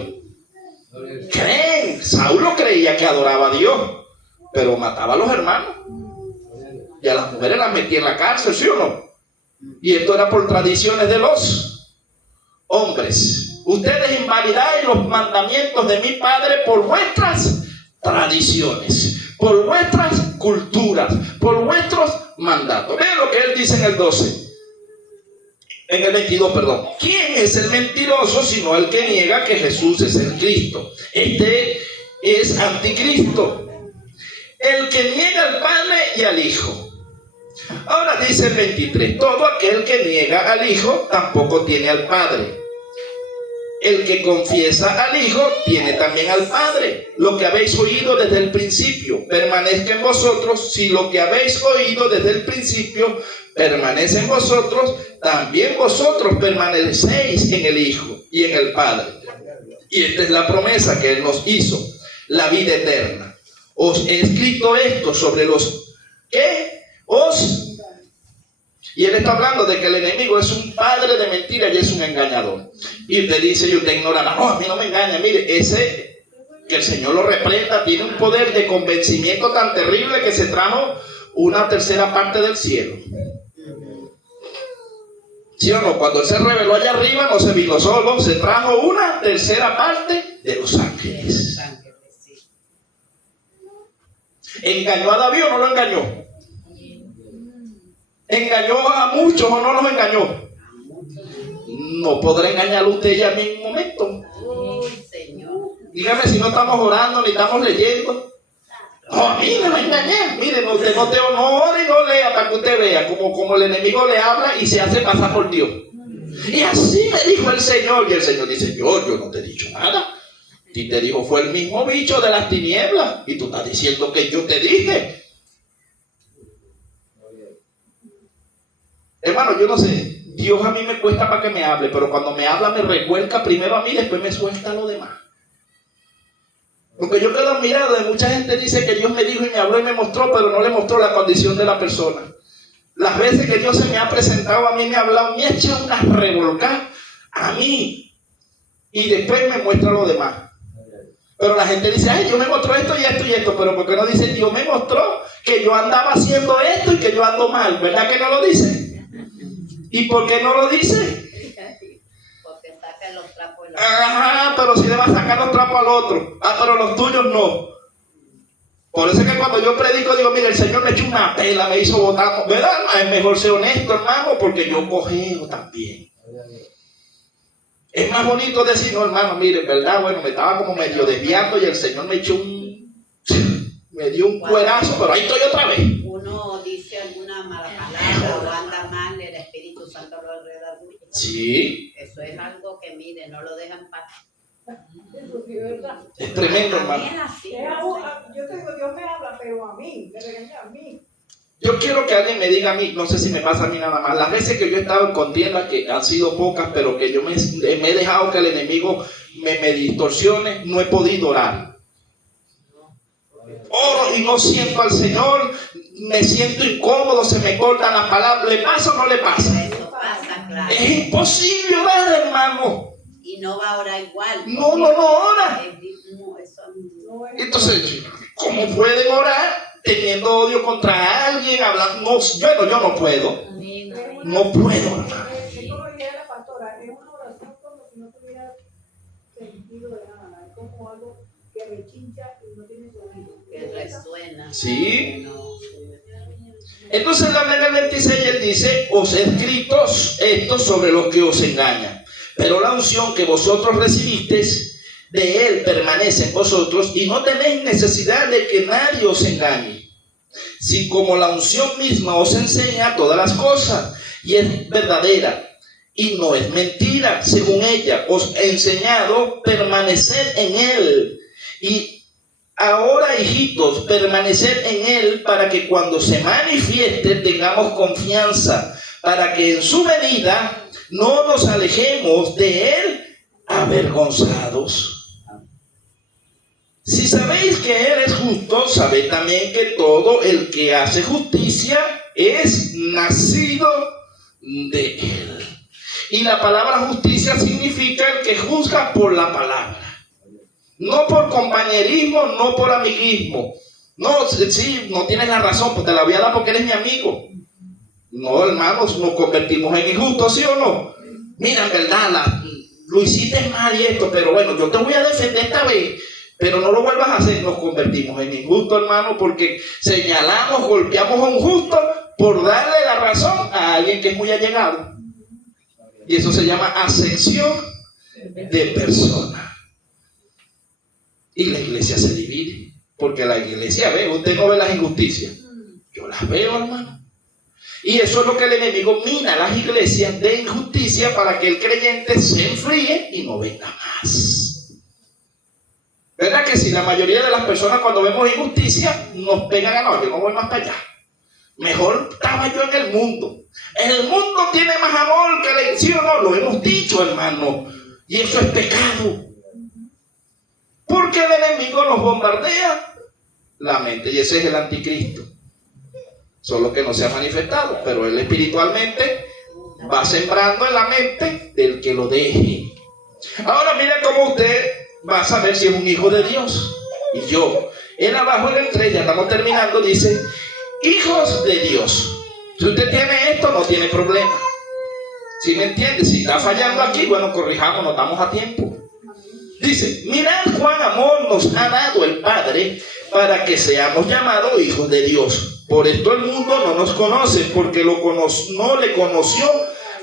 Creen. Saulo creía que adoraba a Dios, pero mataba a los hermanos. Y a las mujeres las metía en la cárcel, ¿sí o no? Y esto era por tradiciones de los hombres. Ustedes invalidáis los mandamientos de mi Padre por vuestras tradiciones, por vuestras culturas, por vuestros mandatos. Vean lo que él dice en el 12. En el 22, perdón. ¿Quién es el mentiroso sino el que niega que Jesús es el Cristo? Este es anticristo, el que niega al Padre y al Hijo. Ahora dice el 23, todo aquel que niega al Hijo tampoco tiene al Padre. El que confiesa al Hijo tiene también al Padre. Lo que habéis oído desde el principio permanezca en vosotros. Si lo que habéis oído desde el principio permanece en vosotros, también vosotros permanecéis en el Hijo y en el Padre. Y esta es la promesa que Él nos hizo, la vida eterna. Os he escrito esto sobre los que y Él está hablando de que el enemigo es un padre de mentira y es un engañador. Y usted dice, y usted ignora, no, a mí no me engaña. Mire, ese, que el Señor lo reprenda, tiene un poder de convencimiento tan terrible que se trajo una tercera parte del cielo. ¿Sí o no? Cuando Él se reveló allá arriba, no se vino solo, se trajo una tercera parte de los ángeles. ¿Engañó a David o no lo engañó? ¿Engañó a muchos o no los engañó? No podrá engañarlo usted ya en un momento. Dígame si no estamos orando ni estamos leyendo. No, a mí me va a engañar. Mire, usted no ore y no lea para que usted vea como el enemigo le habla y se hace pasar por Dios. Y así me dijo el Señor. Y el Señor dice, yo no te he dicho nada. Y te dijo, fue el mismo bicho de las tinieblas. Y tú estás diciendo que yo te dije. Hermano, yo no sé. Dios a mí me cuesta para que me hable. Pero cuando me habla me revuelca primero a mí, después me suelta a lo demás. Porque yo quedo admirado de mucha gente dice que Dios me dijo y me habló y me mostró, pero no le mostró la condición de la persona. Las veces que Dios se me ha presentado a mí, me ha hablado, me ha echado una revolcada a mí. Y después me muestra lo demás. Pero la gente dice, ay, Dios me mostró esto y esto y esto. Pero ¿por qué no dice, Dios me mostró que yo andaba haciendo esto y que yo ando mal? ¿Verdad que no lo dice? ¿Y por qué no lo dice? Porque saca los trapos. Ajá, pero si le va a sacar los trapos al otro. Ah, pero los tuyos no. Por eso es que cuando yo predico digo, mira, el Señor me echó una pela, me hizo botar, ¿verdad? Es mejor ser honesto, hermano, porque yo cojeo también. Es más bonito decir, no, hermano, mire, ¿verdad? Bueno, me estaba como medio desviando y el Señor me echó me dio un cuerazo, pero ahí estoy otra vez. Uno dice alguna mala palabra o anda mal, el Espíritu Santo lo alrededor. Sí. Eso es algo que, mire, no lo dejan pasar. Es tremendo, hermano. Yo te digo, Dios me habla, pero a mí, me regaña a mí. Yo quiero que alguien me diga a mí, no sé si me pasa a mí nada más, las veces que yo he estado en contiendas, que han sido pocas, pero que yo me he dejado que el enemigo me distorsione, no he podido orar. Oro y no siento al Señor, me siento incómodo, se me cortan las palabras. ¿Le pasa o no le pasa? Eso pasa, claro. Es imposible orar, hermano. Y no va a orar igual. No ora. No, eso no. Entonces, ¿cómo pueden orar teniendo odio contra alguien, hablando? No, yo no puedo. No puedo, hermano. Es como diría la pastora, es una oración como si no tuviera sentido de nada. Es como algo que rechincha y no tiene sonido. Que resuena. Sí. No. Entonces en el 26 él dice, os he escrito esto sobre los que os engañan. Pero la unción que vosotros recibisteis de Él permanece en vosotros y no tenéis necesidad de que nadie os engañe. Si como la unción misma os enseña todas las cosas y es verdadera y no es mentira, según ella os he enseñado, permaneced en Él. Y ahora, hijitos, permaneced en Él para que cuando se manifieste tengamos confianza, para que en su venida no nos alejemos de Él avergonzados. Si sabéis que Él es justo, sabéis también que todo el que hace justicia es nacido de Él. Y la palabra justicia significa el que juzga por la palabra. No por compañerismo, no por amiguismo. No, sí, no tienes la razón, pues te la voy a dar porque eres mi amigo. No, hermanos, nos convertimos en injustos, ¿sí o no? Mira, en verdad, lo hiciste mal y esto, pero bueno, yo te voy a defender esta vez, pero no lo vuelvas a hacer. Nos convertimos en injustos, hermano, porque señalamos, golpeamos a un justo por darle la razón a alguien que es muy allegado. Y eso se llama acepción de persona. Y la iglesia se divide, porque la iglesia ve, usted no ve las injusticias, yo las veo, hermano. Y eso es lo que el enemigo mina las iglesias de injusticia para que el creyente se enfríe y no venga más. ¿Verdad que si la mayoría de las personas cuando vemos injusticia nos pegan a no, yo no voy más para allá? Mejor estaba yo en el mundo. El mundo tiene más amor que la... ¿Sí o no? Lo hemos dicho, hermano. Y eso es pecado. Porque el enemigo nos bombardea la mente. Y ese es el anticristo. Solo que no se ha manifestado. Pero él espiritualmente va sembrando en la mente del que lo deje. Ahora mira cómo usted va a saber si es un hijo de Dios. Y yo, él abajo en el 3, ya estamos terminando, dice: hijos de Dios. Si usted tiene esto, no tiene problema. ¿Sí me entiende? Si está fallando aquí, bueno, corrijamos, no estamos a tiempo. Dice: mirad cuán amor nos ha dado el Padre para que seamos llamados hijos de Dios. Por esto el mundo no nos conoce, porque no le conoció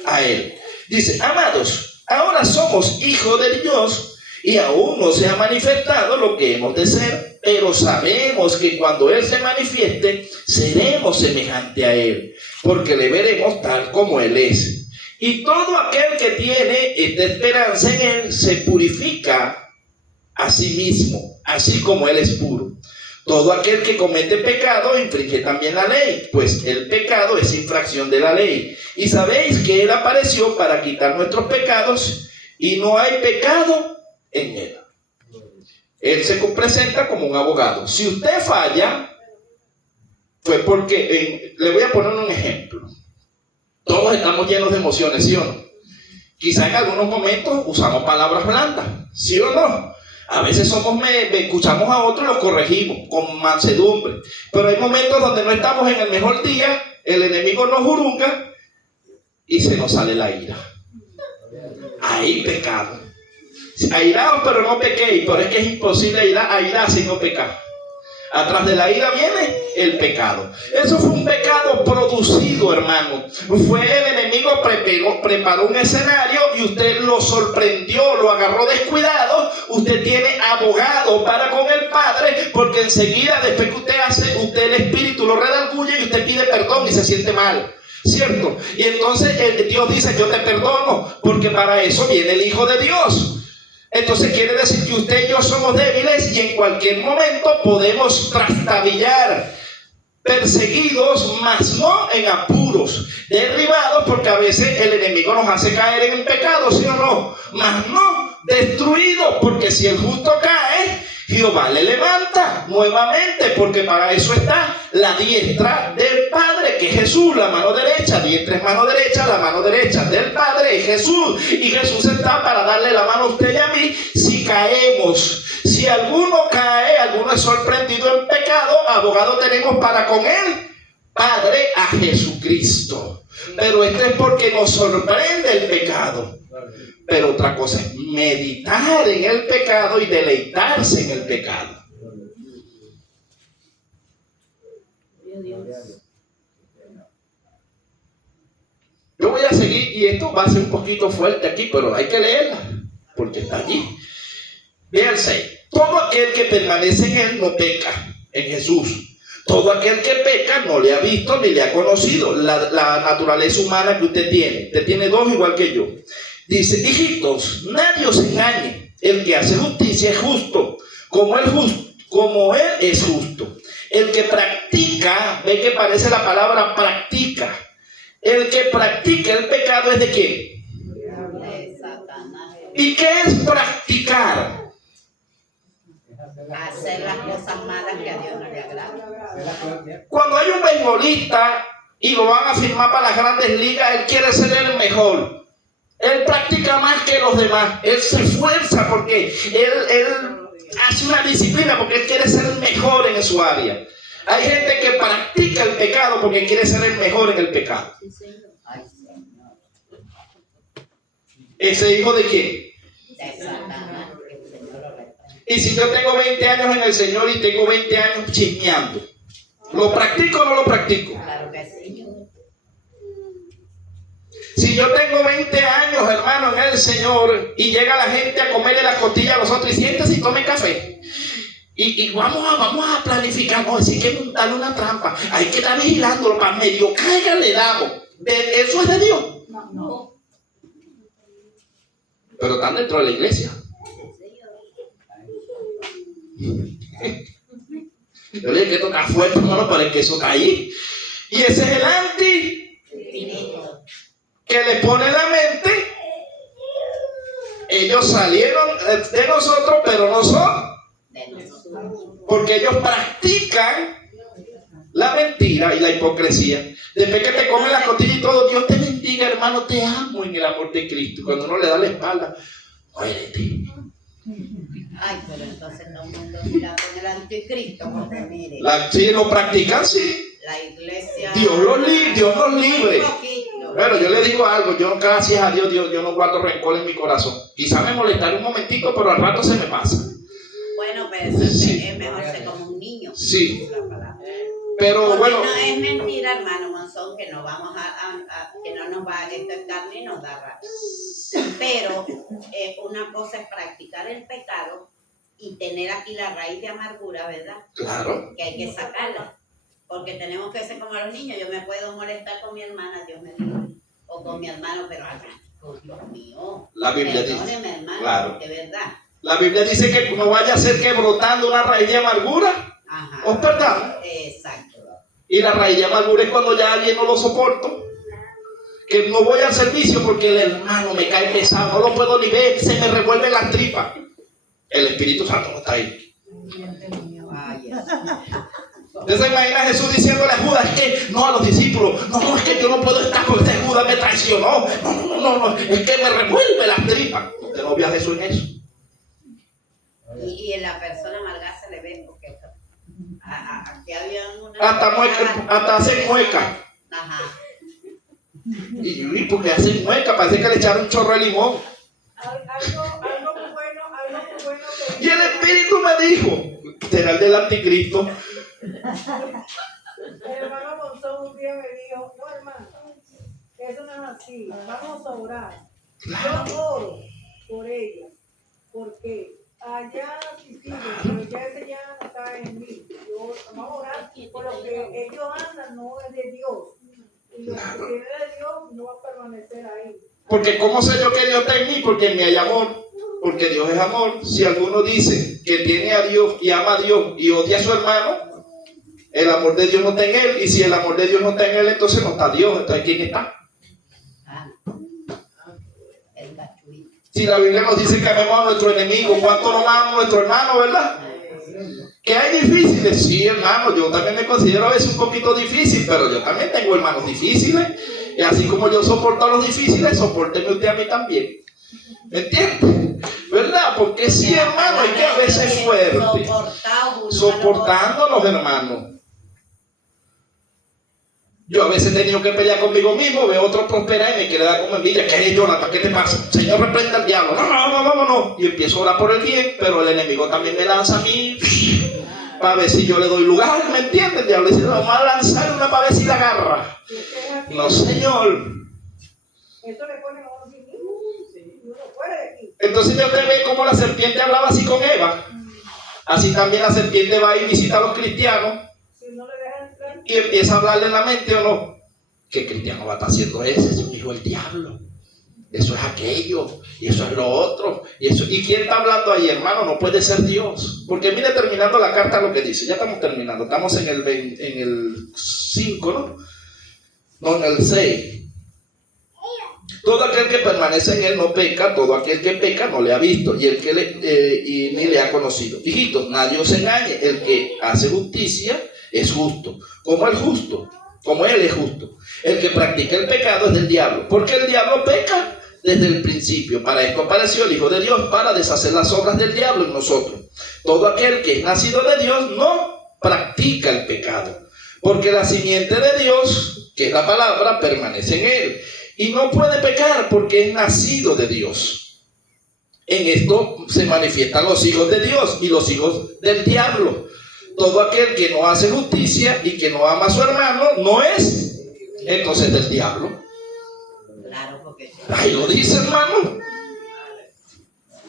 a Él. Dice: amados, ahora somos hijos de Dios, y aún no se ha manifestado lo que hemos de ser, pero sabemos que cuando Él se manifieste, seremos semejantes a Él, porque le veremos tal como Él es. Y todo aquel que tiene esta esperanza en Él se purifica a sí mismo, así como Él es puro. Todo aquel que comete pecado infringe también la ley, pues el pecado es infracción de la ley. Y sabéis que Él apareció para quitar nuestros pecados, y no hay pecado en Él. Él se presenta como un abogado. Si usted falla, fue porque, le voy a poner un ejemplo. Todos estamos llenos de emociones, ¿sí o no? Quizá en algunos momentos usamos palabras blandas, ¿sí o no? A veces escuchamos a otros y los corregimos con mansedumbre. Pero hay momentos donde no estamos en el mejor día, el enemigo nos jurunga y se nos sale la ira. Ahí pecado. Airaos, pero no pequéis, pero es que es imposible airarse y no pecar. Atrás de la ira viene el pecado. Eso fue un pecado producido, hermano. Fue el enemigo preparó un escenario y usted lo sorprendió, lo agarró descuidado. Usted tiene abogado para con el Padre, porque enseguida, después que usted hace, usted el Espíritu lo redarguye y usted pide perdón y se siente mal. ¿Cierto? Y entonces Dios dice: yo te perdono, porque para eso viene el Hijo de Dios. Entonces quiere decir que usted y yo somos débiles y en cualquier momento podemos trastabillar, perseguidos, mas no en apuros, derribados, porque a veces el enemigo nos hace caer en el pecado, ¿sí o no? Mas no destruidos, porque si el justo cae, Jehová le levanta nuevamente, porque para eso está la diestra del Padre, que es Jesús, la mano derecha. Diestra es mano derecha, la mano derecha del Padre es Jesús, y Jesús está para darle la mano a usted y a mí si caemos. Si alguno cae, alguno es sorprendido en pecado, abogado tenemos para con él, Padre, a Jesucristo. Pero esto es porque nos sorprende el pecado. Pero otra cosa es meditar en el pecado y deleitarse en el pecado. Yo voy a seguir, y esto va a ser un poquito fuerte aquí, pero hay que leerla, porque está allí. Vea el 6. Todo aquel que permanece en Él no peca, en Jesús. Todo aquel que peca no le ha visto ni le ha conocido la naturaleza humana que usted tiene. Usted tiene dos igual que yo. Dice: hijitos, nadie os engañe. El que hace justicia es justo, como él es justo. El que practica, ve que parece la palabra practica. El que practica el pecado es de quién. ¿Y qué es practicar? Hacer las cosas malas que a Dios no le agradan. Cuando hay un beisbolista y lo van a firmar para las grandes ligas, él quiere ser el mejor. Él practica más que los demás. Él se esfuerza porque él hace una disciplina porque él quiere ser el mejor en su área. Hay gente que practica el pecado porque quiere ser el mejor en el pecado. ¿Ese hijo de quién? De Satanás. Y si yo tengo 20 años en el Señor y tengo 20 años chismeando, ¿lo practico o no lo practico? Claro que sí. Si yo tengo 20 años, hermano, en el Señor, y llega la gente a comerle las costillas a los otros y siéntese y tome café, y vamos a planificar, no, decir que montarle una trampa, hay que estar vigilándolo, para medio caiga le damos. ¿Eso es de Dios? No. Pero están dentro de la iglesia. Yo le dije que toca fuerte, hermano, pero es que eso está ahí. Y ese es el anti que le pone en la mente. Ellos salieron de nosotros, pero no son. Porque ellos practican la mentira y la hipocresía. Después que te comen la costilla y todo, Dios te bendiga, hermano, te amo en el amor de Cristo. Y cuando uno le da la espalda, muérete. Ay, pero entonces no mundo irá con el anticristo, porque mire. Si lo practican, sí. La iglesia. Dios nos libre. Bueno, yo le digo algo, yo gracias a Dios, yo no guardo rencor en mi corazón. Quizá me molestaré un momentico, pero al rato se me pasa. Bueno, pero eso sí. Es mejor ser como un niño. Sí. Pero porque bueno. No es mentira, hermano Monzón, que no vamos que no nos va a intentar ni nos da rabia. Pero una cosa es practicar el pecado y tener aquí la raíz de amargura, ¿verdad? Claro. Que hay que sacarla. Porque tenemos que ser como los niños. Yo me puedo molestar con mi hermana, Dios me diga, o con mi hermano, pero al rato, Dios mío. La Biblia dice. Hermano, claro. De verdad. La Biblia dice que no vaya a ser que brotando una raíz de amargura. Ajá. ¿O es verdad? Exacto. Y la raíz de amargura es cuando ya alguien no lo soporto. Que no voy al servicio porque el hermano me cae pesado, no lo puedo ni ver, se me revuelven las tripas. El Espíritu Santo no está ahí. ¿Usted se imagina a Jesús diciéndole a Judas? Es que no, a los discípulos, no, es que yo no puedo estar porque este Judas me traicionó. No, es que me revuelve las tripas. ¿Usted no vio a Jesús en eso? Y en la persona amargada se le ve porque aquí había una. Hasta hacen mueca. Ajá. Y porque hacen mueca, parece que le echaron un chorro de limón. Algo muy bueno que... Y el Espíritu me dijo, será el del anticristo. El hermano Monzón un día me dijo, no hermano, eso no es así, vamos a orar. Yo oro por ella, porque allá sí siguen, pero ya ese ya no está en mí. Vamos a orar por lo que ellos andan, no es de Dios. Y lo que viene de Dios no va a permanecer ahí. Porque ¿cómo sé yo que Dios está en mí? Porque en mí hay amor. Porque Dios es amor. Si alguno dice que tiene a Dios y ama a Dios y odia a su hermano, el amor de Dios no está en él. Y si el amor de Dios no está en él, entonces no está Dios. Entonces ¿quién está? Si la Biblia nos dice que amemos a nuestro enemigo, ¿cuánto no amamos a nuestro hermano, verdad? ¿Que hay difíciles? Sí, hermano, yo también me considero a veces un poquito difícil, pero yo también tengo hermanos difíciles. Y así como yo soporto a los difíciles, sopórteme usted a mí también. ¿Me entiende? ¿Verdad? Porque sí, hermano, hay que a veces es fuerte. Soportando a los hermanos. Yo a veces he tenido que pelear conmigo mismo, veo otro prosperar y me quiere dar como envidia. ¿Qué es, Jonathan? ¿Qué te pasa? Señor, reprenda al diablo. No. Y empiezo a orar por el bien, pero el enemigo también me lanza a mí para ver si yo le doy lugar, ¿me entiendes? El diablo dice, vamos a lanzar una para ver si la agarra. No, Señor. Eso le pone a uno sin mí. Uno fuera de aquí. Entonces ya usted ve cómo la serpiente hablaba así con Eva. Así también la serpiente va y visita a los cristianos. Y empieza a hablarle en la mente, ¿o no? ¿Qué cristiano va a estar haciendo ese? Es un hijo del diablo. Eso es aquello, y eso es lo otro. ¿Y quién está hablando ahí, hermano? No puede ser Dios. Porque mire, terminando la carta lo que dice. Ya estamos terminando. Estamos en el 5, ¿no? No, en el 6. Todo aquel que permanece en él no peca, todo aquel que peca no le ha visto, y el que ni le ha conocido. Hijitos, nadie os engañe. El que hace justicia es justo, como él es justo. El que practica el pecado es del diablo, porque el diablo peca desde el principio. Para esto apareció el Hijo de Dios, para deshacer las obras del diablo en nosotros. Todo aquel que es nacido de Dios no practica el pecado, porque la simiente de Dios, que es la palabra, permanece en él, y no puede pecar porque es nacido de Dios. En esto se manifiestan los hijos de Dios y los hijos del diablo. Todo aquel que no hace justicia y que no ama a su hermano no es entonces del diablo. Claro, porque ahí lo dice, hermano.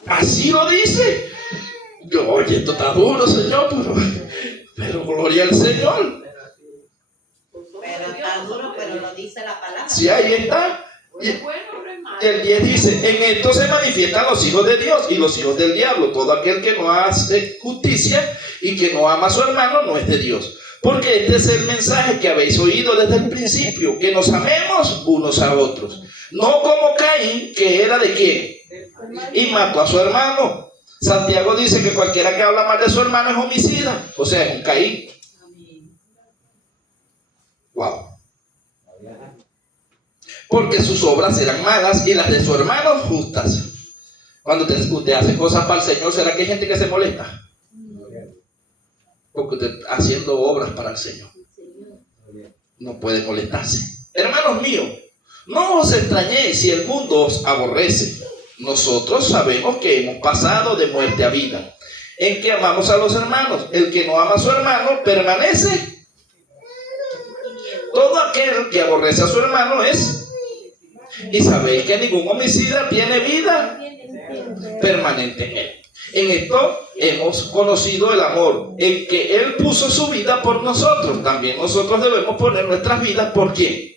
Así lo dice. Yo, oye, esto está duro, Señor, pero gloria al Señor. Pero está duro, pero lo dice la palabra. Sí, ahí está. Y el 10 dice, en esto se manifiestan los hijos de Dios y los hijos del diablo. Todo aquel que no hace justicia y que no ama a su hermano no es de Dios, Porque este es el mensaje que habéis oído desde el principio, que nos amemos unos a otros. No como Caín, que era de quién, y mató a su hermano. Santiago dice que cualquiera que habla mal de su hermano es homicida, o sea, es un Caín. Wow. Porque sus obras eran malas y las de su hermano justas. Cuando usted hace cosas para el Señor, ¿será que hay gente que se molesta? Porque usted haciendo obras para el Señor no puede molestarse. Hermanos míos, no os extrañéis si el mundo os aborrece. Nosotros sabemos que hemos pasado de muerte a vida, en que amamos a los hermanos. El que no ama a su hermano permanece. Todo aquel que aborrece a su hermano es. Y sabéis que ningún homicida tiene vida permanente en él. En esto hemos conocido el amor, en que Él puso su vida por nosotros. También nosotros debemos poner nuestras vidas por ¿quién?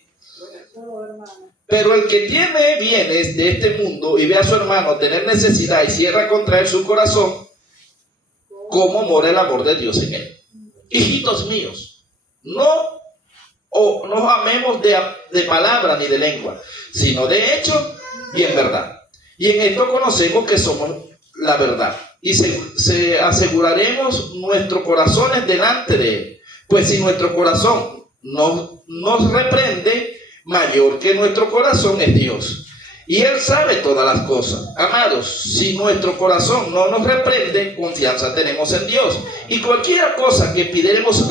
Pero el que tiene bienes de este mundo y ve a su hermano tener necesidad y cierra contra él su corazón, ¿cómo mora el amor de Dios en él? Hijitos míos, no nos amemos de palabra ni de lengua, sino de hecho y en verdad. Y en esto conocemos que somos la verdad. Y se aseguraremos nuestros corazones delante de Él. Pues si nuestro corazón nos reprende, mayor que nuestro corazón es Dios. Y Él sabe todas las cosas. Amados, si nuestro corazón no nos reprende, confianza tenemos en Dios. Y cualquier cosa que pidiremos,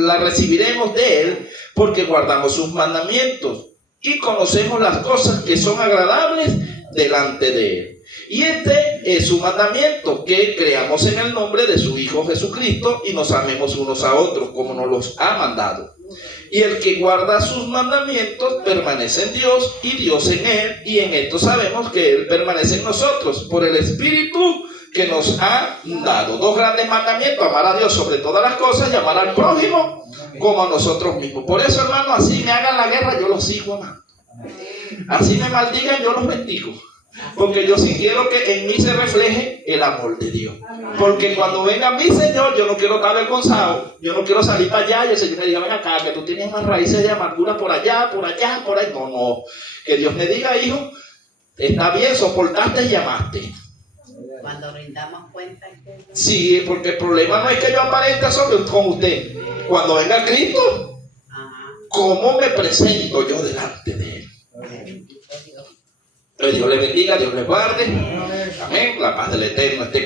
la recibiremos de Él, porque guardamos sus mandamientos y conocemos las cosas que son agradables delante de Él. Y este es su mandamiento, que creamos en el nombre de su Hijo Jesucristo y nos amemos unos a otros como nos los ha mandado. Y el que guarda sus mandamientos permanece en Dios y Dios en él, y en esto sabemos que Él permanece en nosotros por el Espíritu que nos ha dado. Dos grandes mandamientos: amar a Dios sobre todas las cosas y amar al prójimo como a nosotros mismos. Por eso, hermano, así me hagan la guerra, yo los sigo amando. Así me maldigan, yo los bendigo. Porque yo sí quiero que en mí se refleje el amor de Dios. Porque cuando venga mi Señor, yo no quiero estar avergonzado. Yo no quiero salir para allá y el Señor me diga: ven acá, que tú tienes más raíces de amargura por allá, por allá, por ahí. No. Que Dios me diga: hijo, está bien, soportaste y llamaste. Cuando rindamos cuenta. Sí, porque el problema no es que yo aparente solo con usted. Cuando venga Cristo, ¿cómo me presento yo delante de Él? Dios le bendiga, Dios le guarde. Amén. La paz del Eterno esté